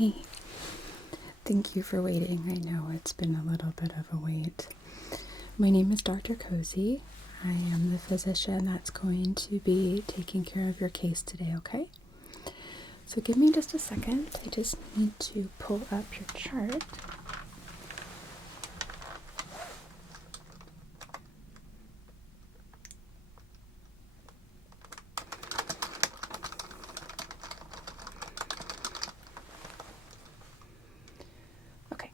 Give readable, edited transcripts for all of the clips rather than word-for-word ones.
Hey, thank you for waiting. I know it's been a little bit of a wait. My name is Dr. Cozy. I am the physician that's going to be taking care of your case today, okay? So give me just a second. I just need to pull up your chart. Okay,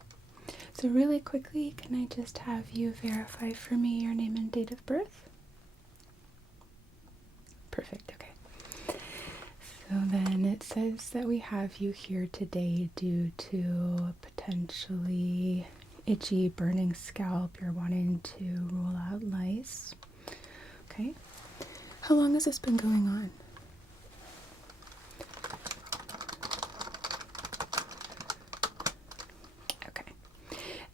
so really quickly, can I just have you verify for me your name and date of birth? Perfect, okay. So then it says that we have you here today due to potentially itchy, burning scalp. You're wanting to rule out lice. Okay. How long has this been going on? Okay.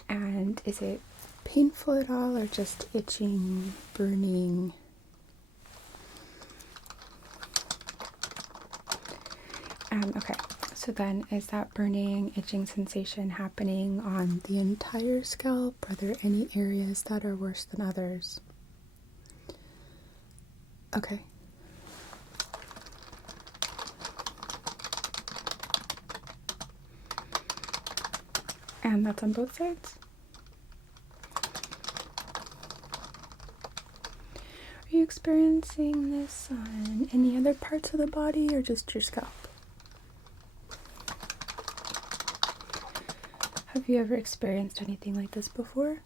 And is it painful at all or just itching, burning? Okay, so then is that burning, itching sensation happening on the entire scalp? Are there any areas that are worse than others? Okay. And that's on both sides? Are you experiencing this on any other parts of the body or just your scalp? Have you ever experienced anything like this before?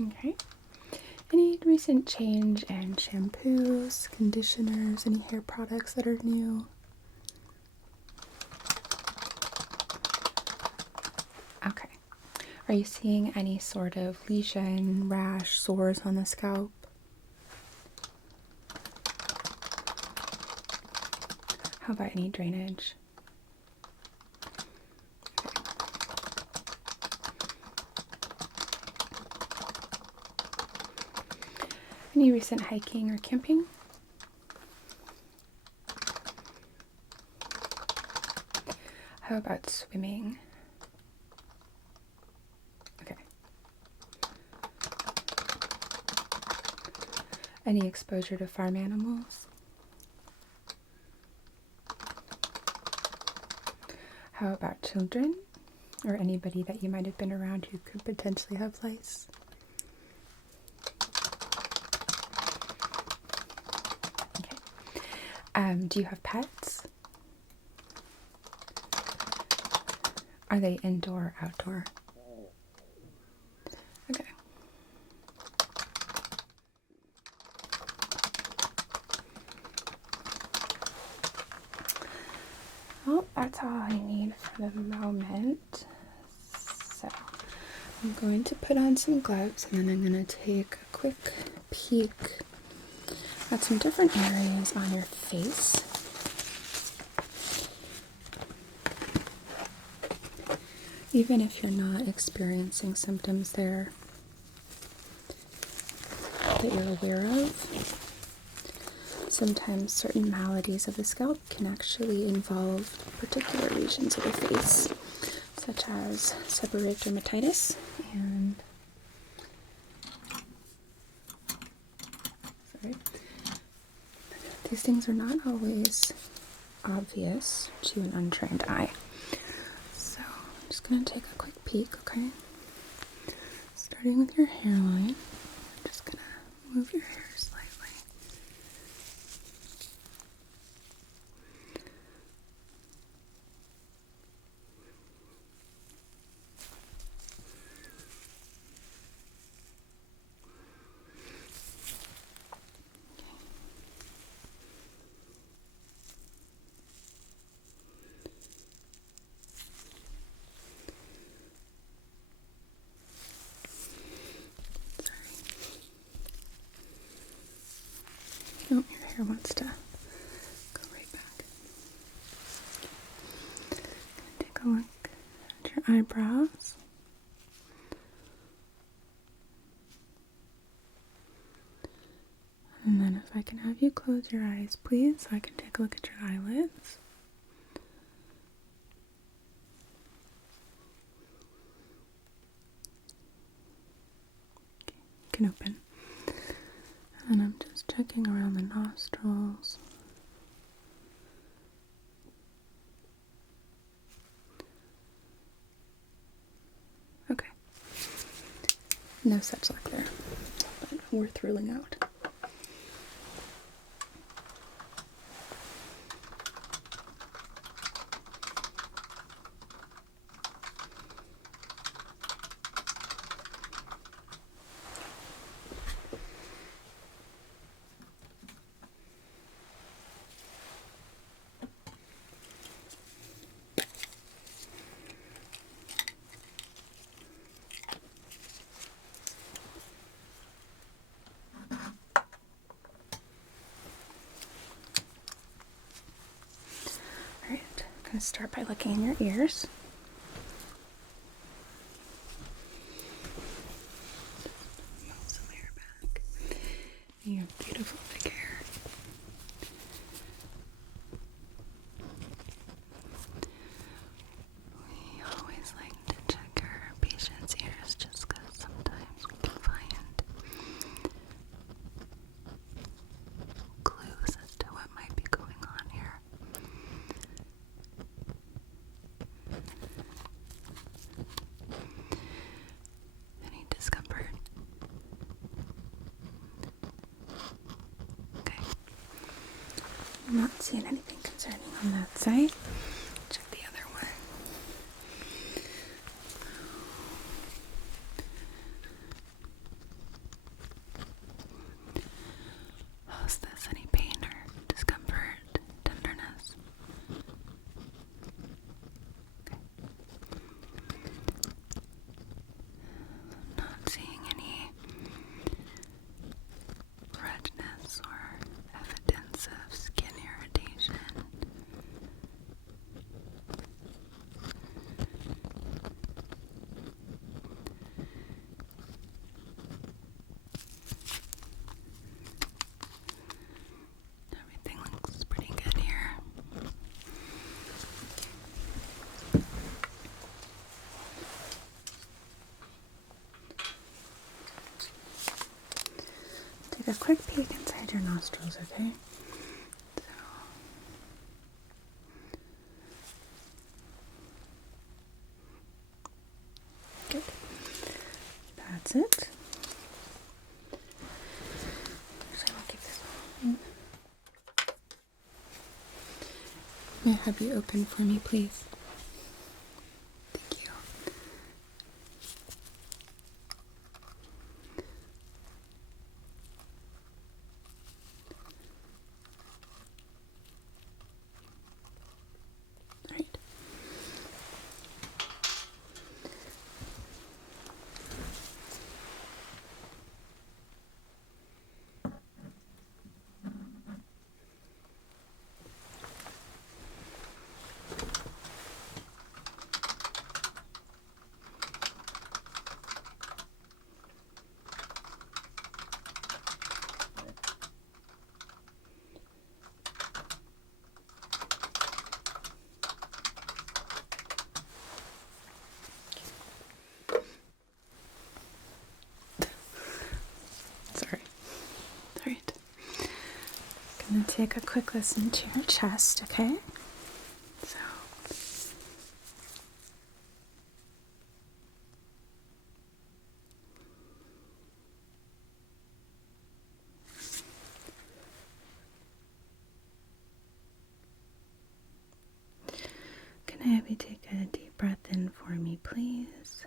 Okay. Any recent change in shampoos, conditioners, any hair products that are new? Okay. Are you seeing any sort of lesion, rash, sores on the scalp? How about any drainage? Okay. Any recent hiking or camping? How about swimming? Okay. Any exposure to farm animals? How about children or anybody that you might have been around who could potentially have lice? Okay. Do you have pets? Are they indoor or outdoor? Okay. Well, that's all I need for the moment. So I'm going to put on some gloves and then I'm going to take a quick peek at some different areas on your face. Even if you're not experiencing symptoms there that you're aware of, sometimes certain maladies of the scalp can actually involve particular regions of the face, such as seborrheic dermatitis and these things are not always obvious to an untrained eye. So I'm just going to take a quick peek, okay? Starting with your hairline, I'm just going to move your hair slightly. Oh, your hair wants to go right back. Take a look at your eyebrows. And then if I can have you close your eyes, please, so I can take a look at your eyelids. Okay, you can open. And I'm just checking around the nostrils. Okay. No such luck there, but worth ruling out. Alright, I'm going to start by looking in your ears. Move some hair back. You have beautiful big hair. We always like to check our patients' ears just because sometimes we can find clues as to what might be going on here. Any discomfort? Okay. I'm not seeing anything concerning on that side. Check the other one. How's this? Any pain or discomfort, tenderness? Okay. I'm not seeing any redness or evidence of skin irritation. Everything looks pretty good here. Take a quick peek inside your nostrils, okay? Good. That's it. Actually, I'll keep this one. May I have you open for me, please? Thank you. All right. Sorry. All right. I'm gonna take a quick listen to your chest, okay? So. Can I have you take a deep breath in for me, please?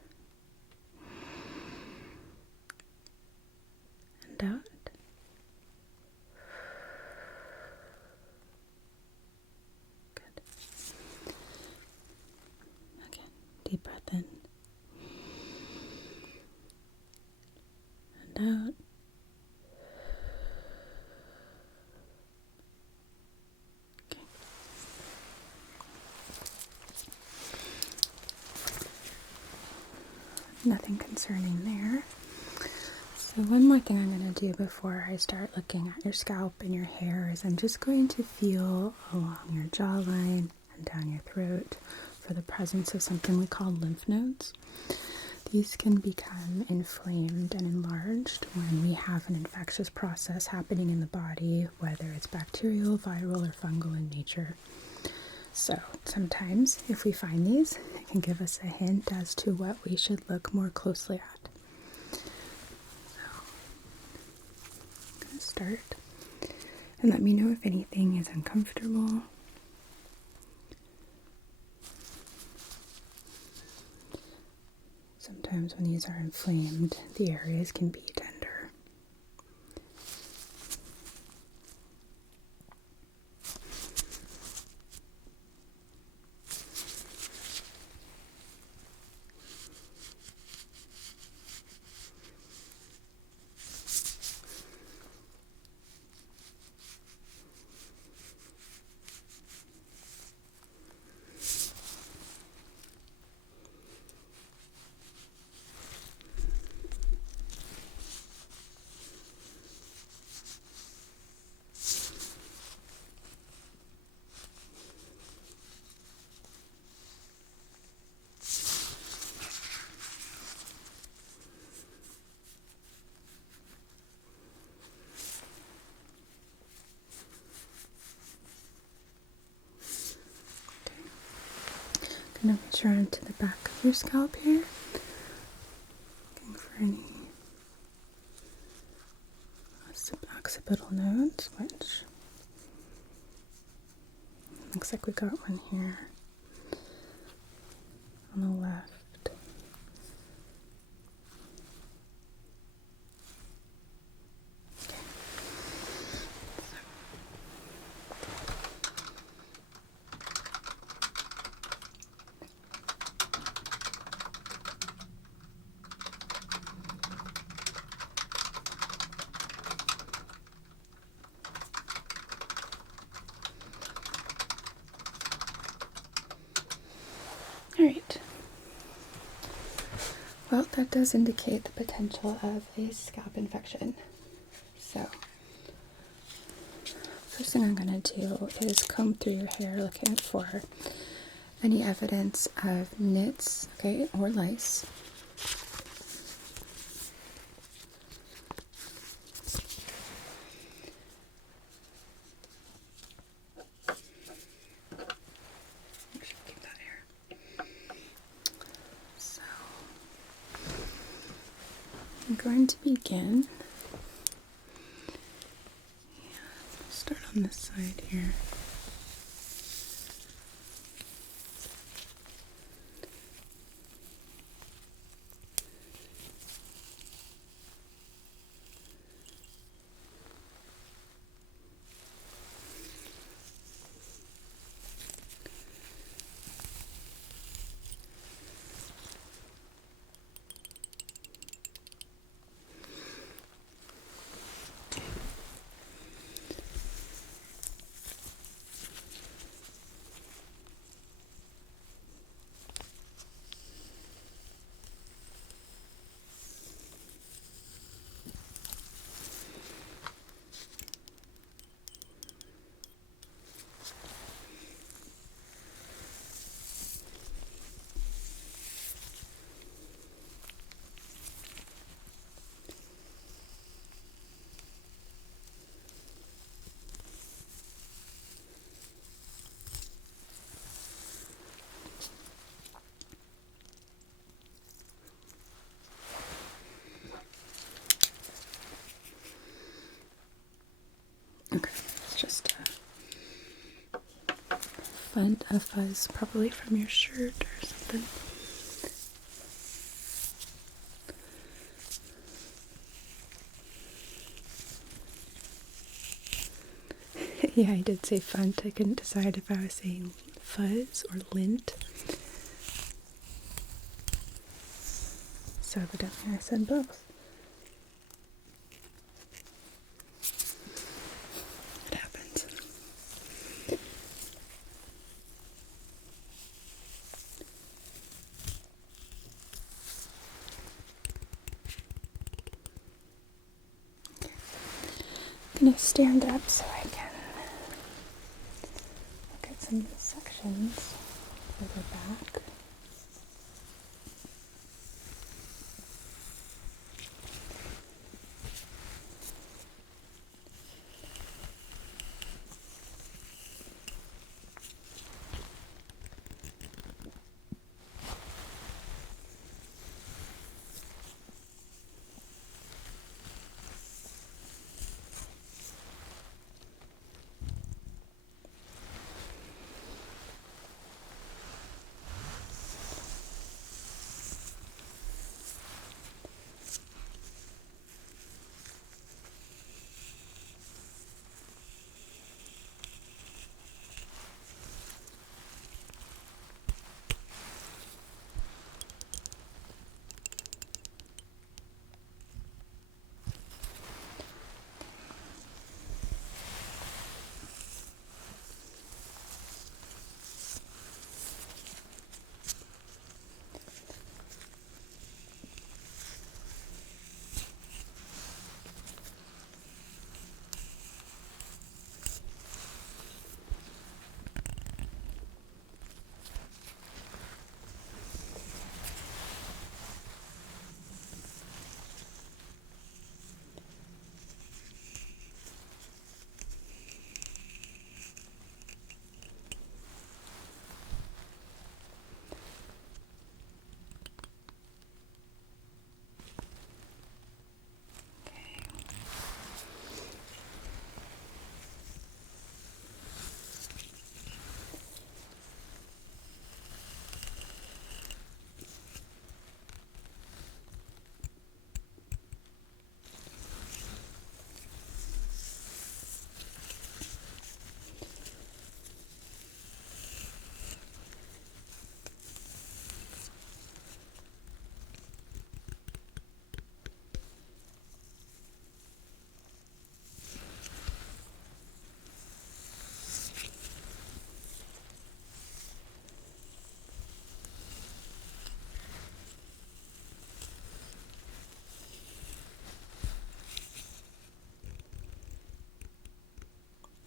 And out. Good. Again, deep breath in. And out. Okay. Nothing concerning there. So one more thing I'm going to do before I start looking at your scalp and your hair is I'm just going to feel along your jawline and down your throat for the presence of something we call lymph nodes. These can become inflamed and enlarged when we have an infectious process happening in the body, whether it's bacterial, viral, or fungal in nature. So sometimes if we find these, it can give us a hint as to what we should look more closely at. So I'm going to start, and let me know if anything is uncomfortable. Sometimes when these are inflamed, the areas can be tender. I'm going to reach around to the back of your scalp here, looking for any occipital nodes, which looks like we got one here on the left. Alright, well, that does indicate the potential of a scalp infection. So, first thing I'm going to do is comb through your hair looking for any evidence of nits, okay, or lice. I'm going to begin. Start on this side here. Okay, it's just a fuzz probably from your shirt or something. Yeah, I did say funt. I couldn't decide if I was saying fuzz or lint. So evidently I said both. It happens. going to stand up so I can look at some sections further back.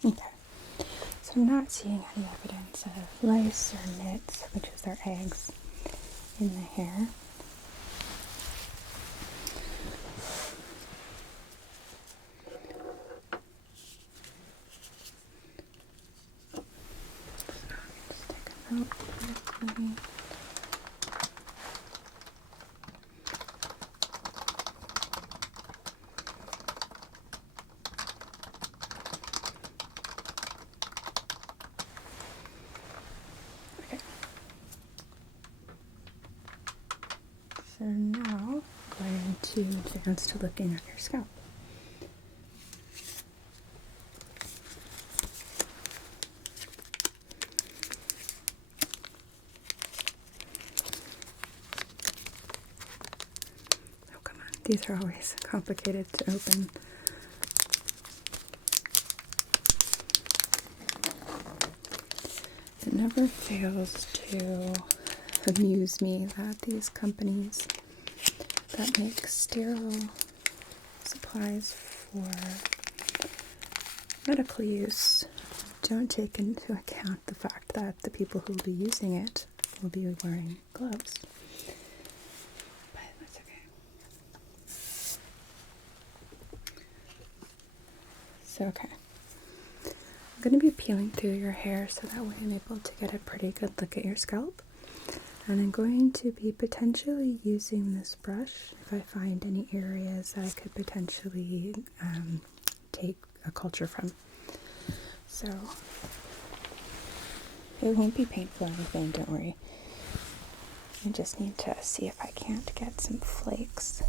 Okay, so I'm not seeing any evidence of lice or nits, which is their eggs, in the hair. Just take a note quickly. So now I'm going to advance to looking at your scalp. Oh, come on. These are always complicated to open. It never fails to amuse me that these companies that make sterile supplies for medical use don't take into account the fact that the people who will be using it will be wearing gloves. But that's okay. So, okay. I'm going to be peeling through your hair so that way I'm able to get a pretty good look at your scalp. And I'm going to be potentially using this brush if I find any areas that I could potentially take a culture from. So it won't be painful or anything, don't worry. I just need to see if I can't get some flakes.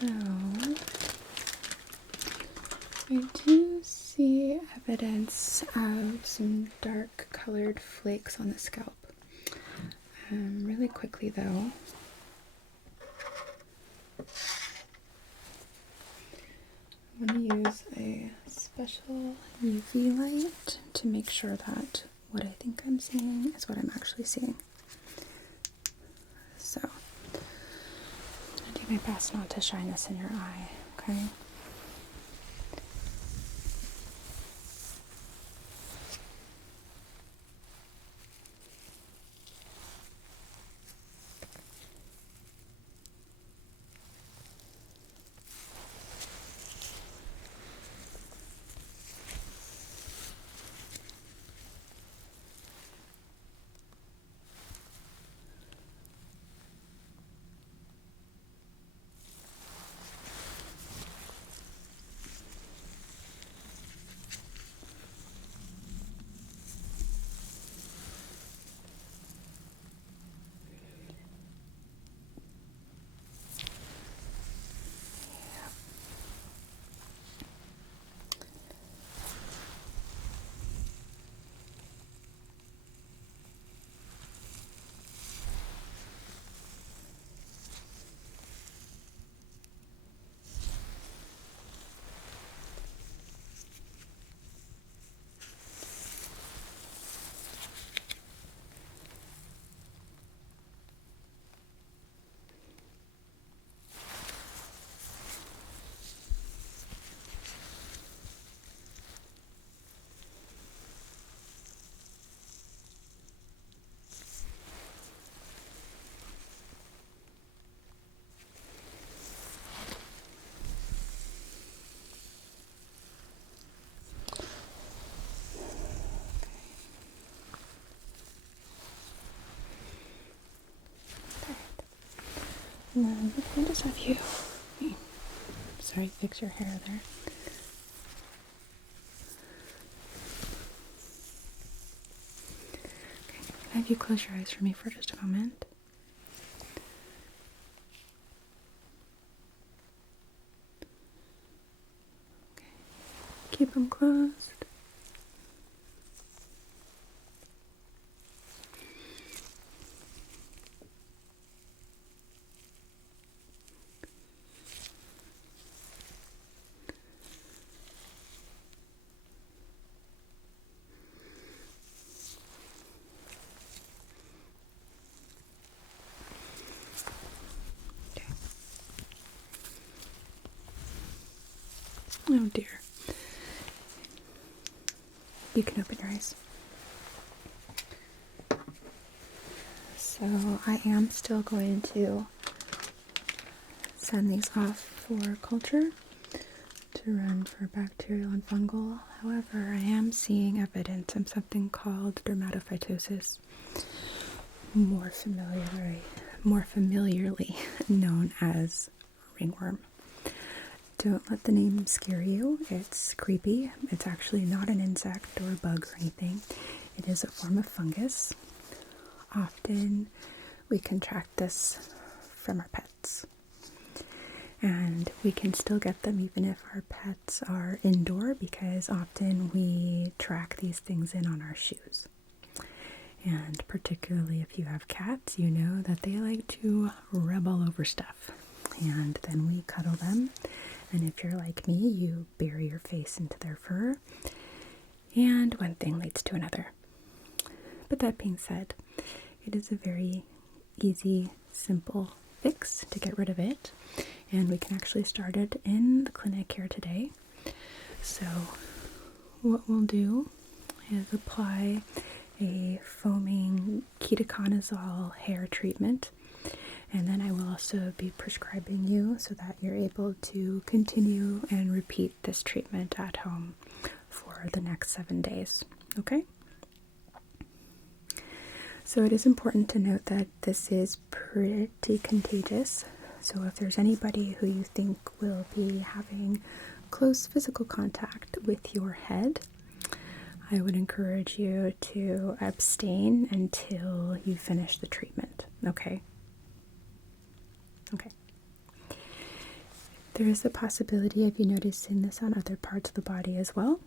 So, I do see evidence of some dark colored flakes on the scalp. Really quickly though, I'm going to use a special UV light to make sure that what I think I'm seeing is what I'm actually seeing. So, I'm going to do my best not to shine this in your eye, okay? And then I'll just have you, sorry, fix your hair there. Okay, can I have you close your eyes for me for just a moment? Okay, keep them closed. Oh dear. You can open your eyes. So I am still going to send these off for culture to run for bacterial and fungal. However, I am seeing evidence of something called dermatophytosis, more familiarly known as ringworm. Don't let the name scare you. It's creepy. It's actually not an insect or a bug or anything. It is a form of fungus. Often we contract this from our pets. And we can still get them even if our pets are indoor, because often we track these things in on our shoes. And particularly if you have cats, you know that they like to rub all over stuff. And then we cuddle them. And if you're like me, you bury your face into their fur. And one thing leads to another. But that being said, it is a very easy, simple fix to get rid of it. And we can actually start it in the clinic here today. So what we'll do is apply a foaming ketoconazole hair treatment. And then I will also be prescribing you so that you're able to continue and repeat this treatment at home for the next 7 days. Okay? So it is important to note that this is pretty contagious. So if there's anybody who you think will be having close physical contact with your head, I would encourage you to abstain until you finish the treatment. Okay? Okay. There is the possibility of you noticing this on other parts of the body as well.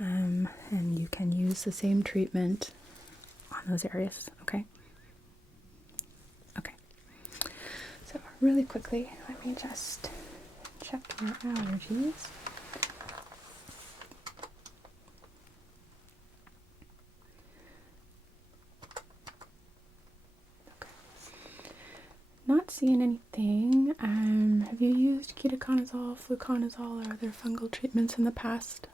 And you can use the same treatment on those areas, okay? Okay. So really quickly, let me just check your allergies. Not seeing anything. Have you used ketoconazole, fluconazole, or other fungal treatments in the past?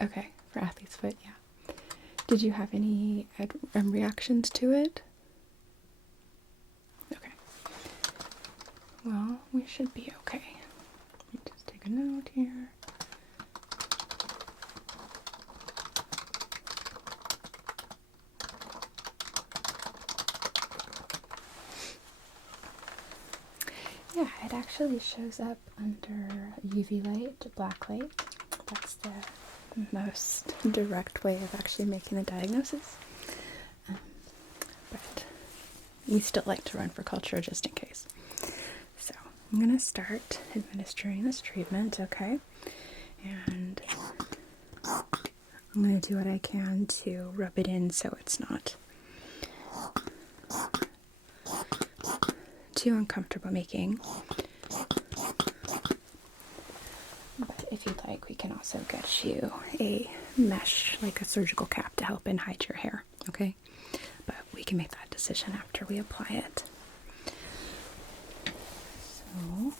Okay, for athlete's foot, yeah. Did you have any reactions to it? Okay. Well, we should be okay. Let me just take a note here. Yeah, it actually shows up under UV light, black light. That's the most direct way of actually making a diagnosis. But we still like to run for culture just in case. So I'm going to start administering this treatment, okay? And I'm going to do what I can to rub it in so it's not too uncomfortable making. But if you'd like, we can also get you a mesh, like a surgical cap, to help and hide your hair, okay? But we can make that decision after we apply it. So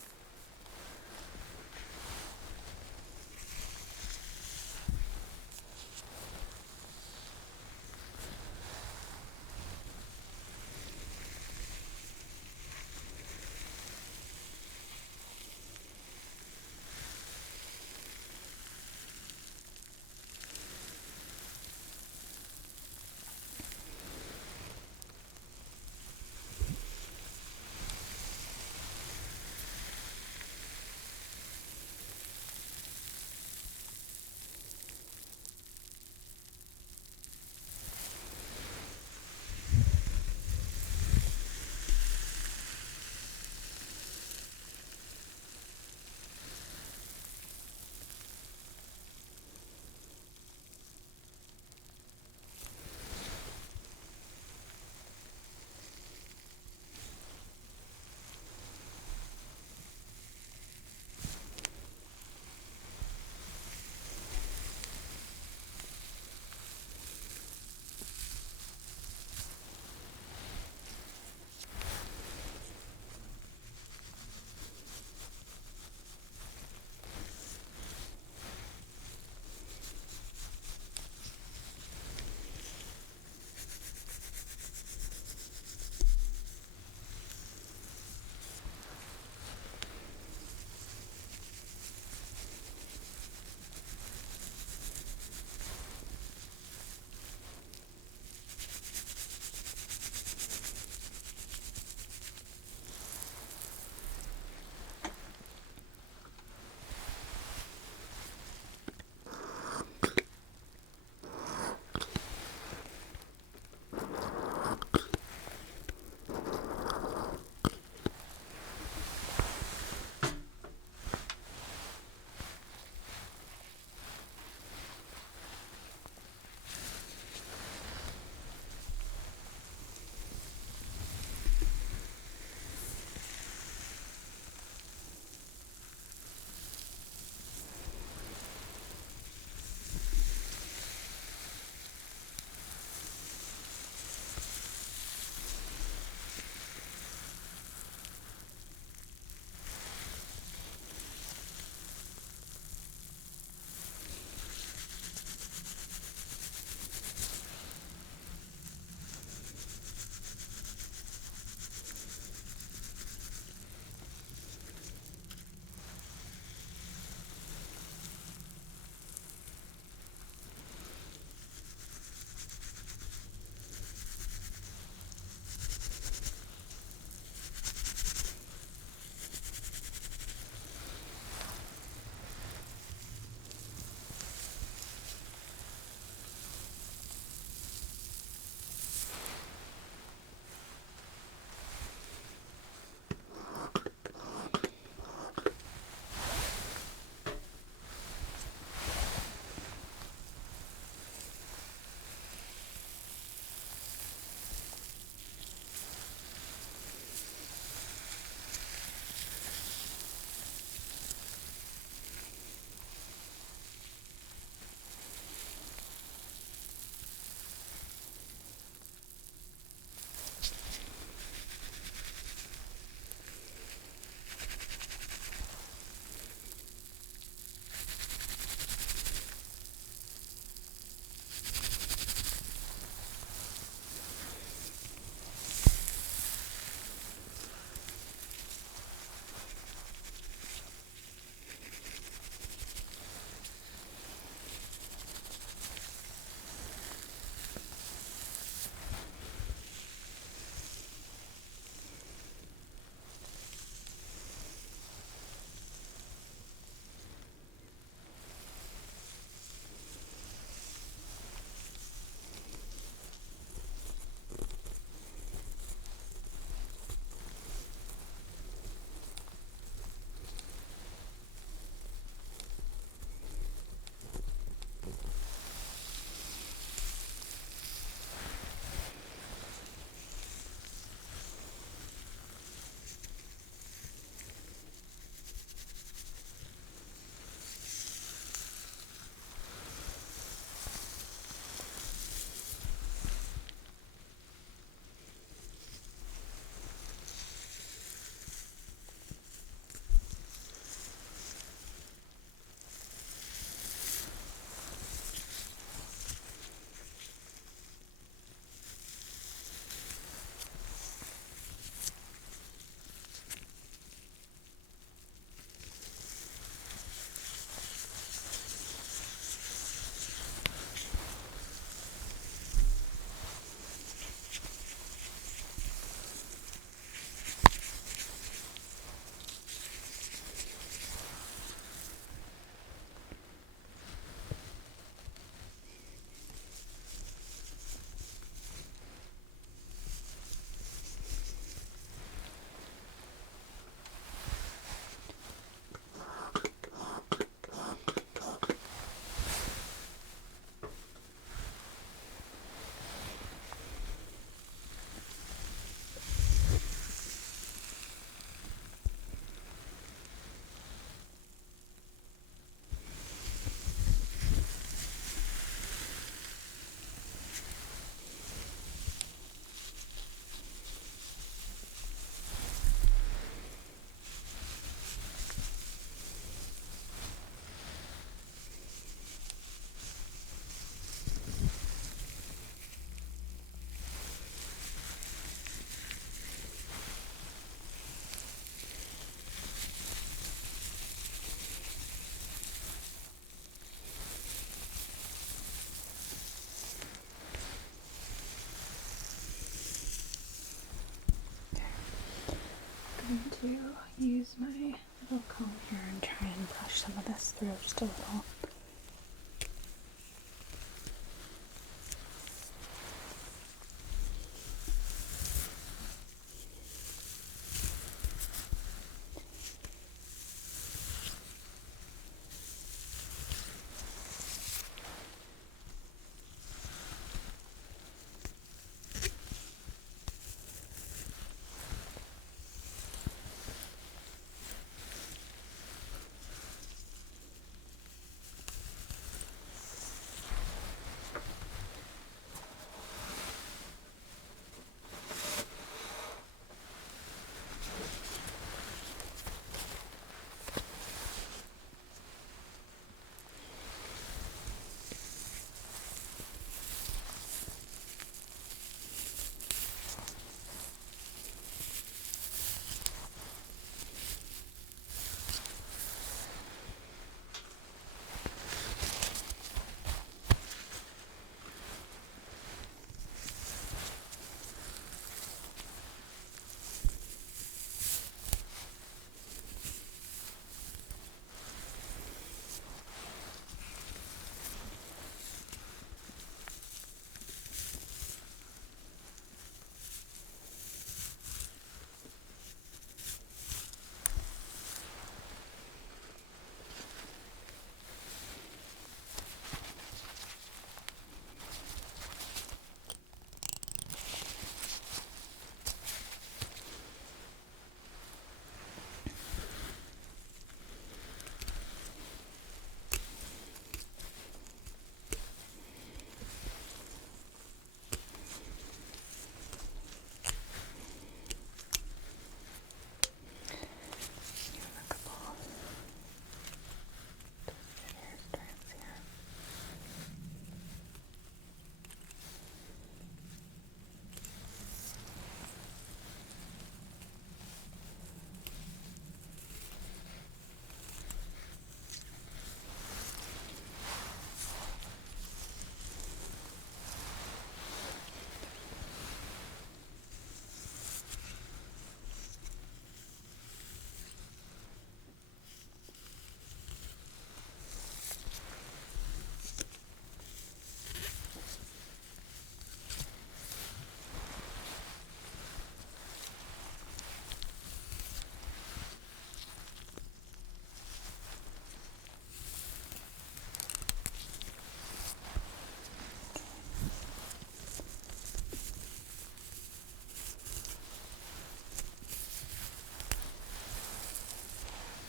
use my little comb here and try and brush some of this through just a little.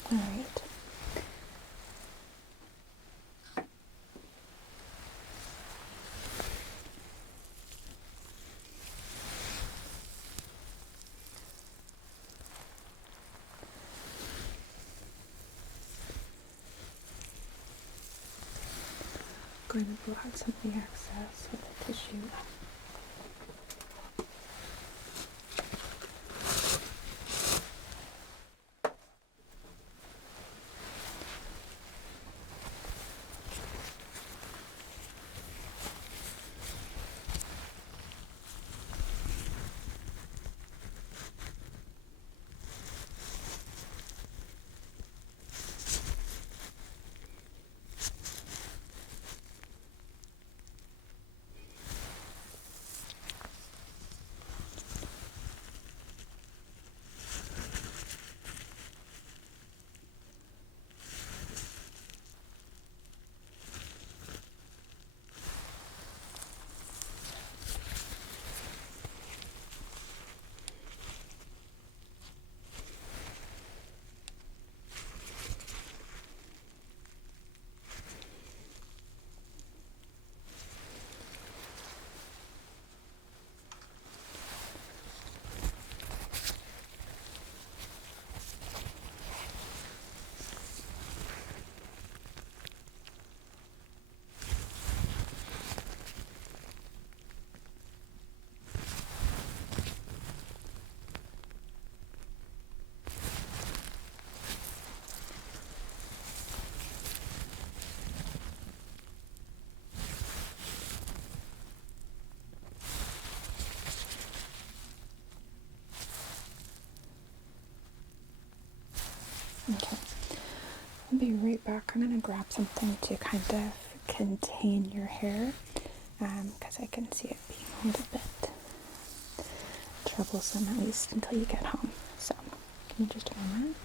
All right. Going to blot some of the excess with the tissue. Okay. I'll be right back. I'm going to grab something to kind of contain your hair because I can see it being a little bit troublesome, at least until you get home. So, give me just a moment.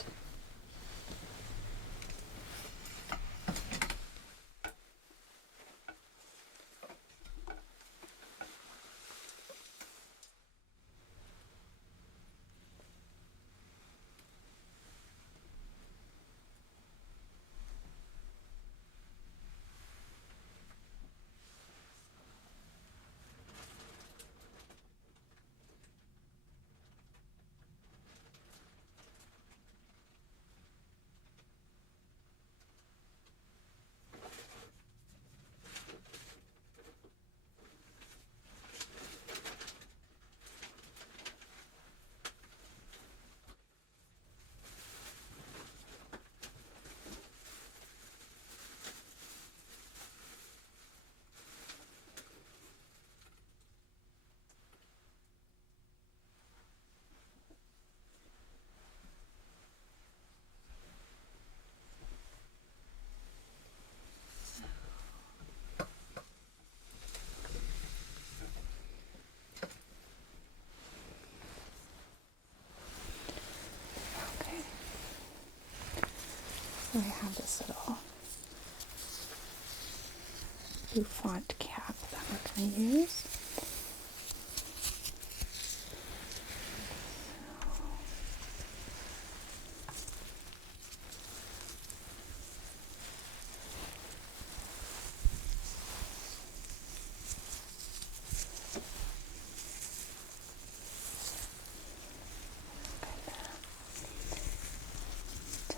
So I have this little bouffant cap that we're going to use.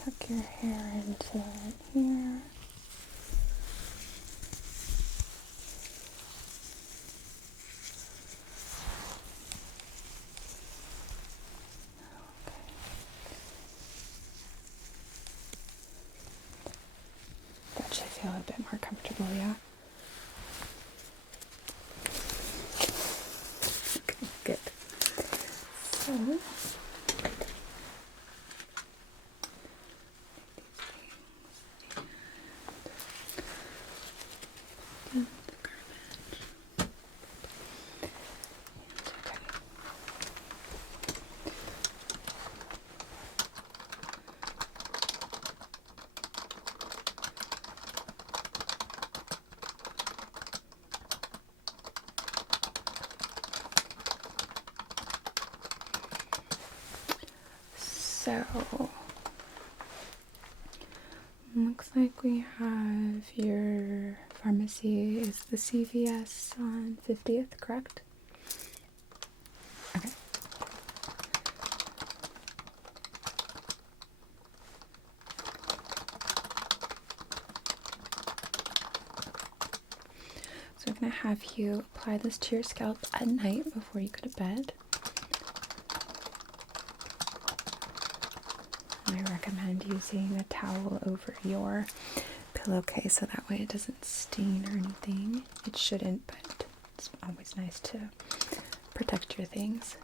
Tuck your hair into it here. That should feel a bit more comfortable, yeah? Okay, good. So, So, looks like we have your pharmacy is the CVS on 50th, correct? Okay. So I'm going to have you apply this to your scalp at night before you go to bed. I recommend using a towel over your pillowcase so that way it doesn't stain or anything. It shouldn't, but it's always nice to protect your things.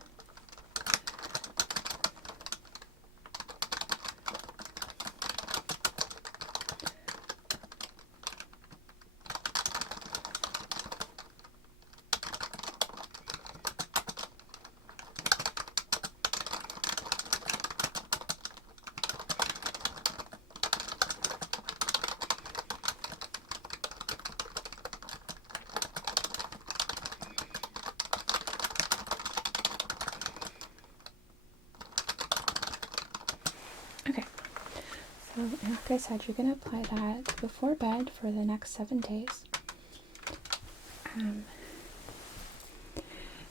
Okay, so like I said, you're going to apply that before bed for the next 7 days.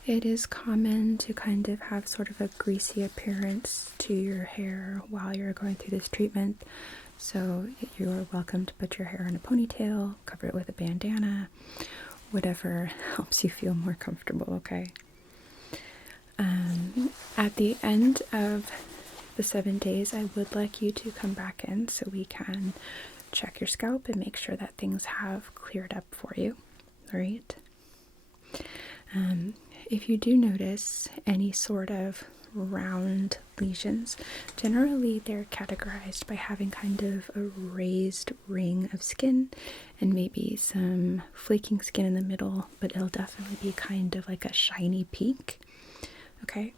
It is common to kind of have sort of a greasy appearance to your hair while you're going through this treatment. So you're welcome to put your hair in a ponytail, cover it with a bandana, whatever helps you feel more comfortable, okay? At the end of the 7 days, I would like you to come back in so we can check your scalp and make sure that things have cleared up for you, all right? If you do notice any sort of round lesions. Generally, they're categorized by having kind of a raised ring of skin and maybe some flaking skin in the middle, but it'll definitely be kind of like a shiny peak. Okay?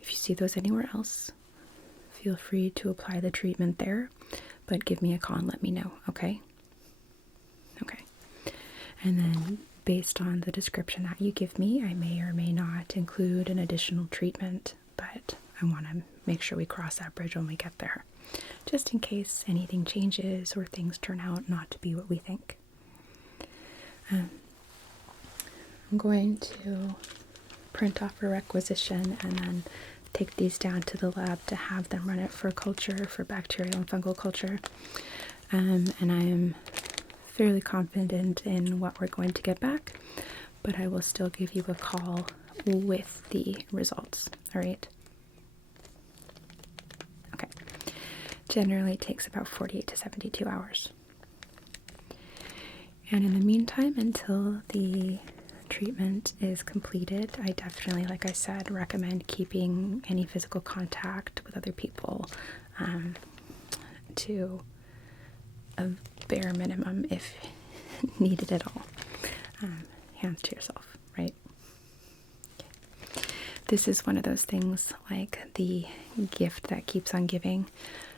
If you see those anywhere else, feel free to apply the treatment there, but give me a call and let me know, okay? Okay. And then based on the description that you give me, I may or may not include an additional treatment, but I want to make sure we cross that bridge when we get there, just in case anything changes or things turn out not to be what we think. I'm going to print off a requisition and then take these down to the lab to have them run it for culture, for bacterial and fungal culture. And I am fairly confident in what we're going to get back, but I will still give you a call with the results. All right? Okay. Generally it takes about 48 to 72 hours. And in the meantime, until the treatment is completed, I definitely, like I said, recommend keeping any physical contact with other people to a bare minimum if needed at all. Hands to yourself, right? Okay. This is one of those things like the gift that keeps on giving,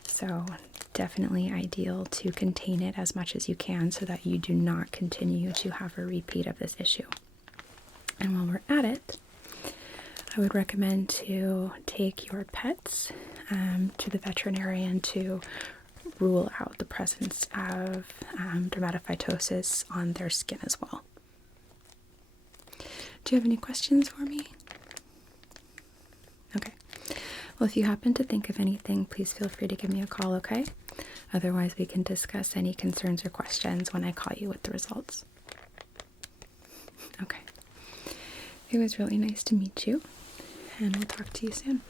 so definitely ideal to contain it as much as you can so that you do not continue to have a repeat of this issue. And while we're at it, I would recommend to take your pets to the veterinarian to rule out the presence of dermatophytosis on their skin as well. Do you have any questions for me? Okay. Well, if you happen to think of anything, please feel free to give me a call, okay? Otherwise, we can discuss any concerns or questions when I call you with the results. Okay. It was really nice to meet you, and I'll talk to you soon.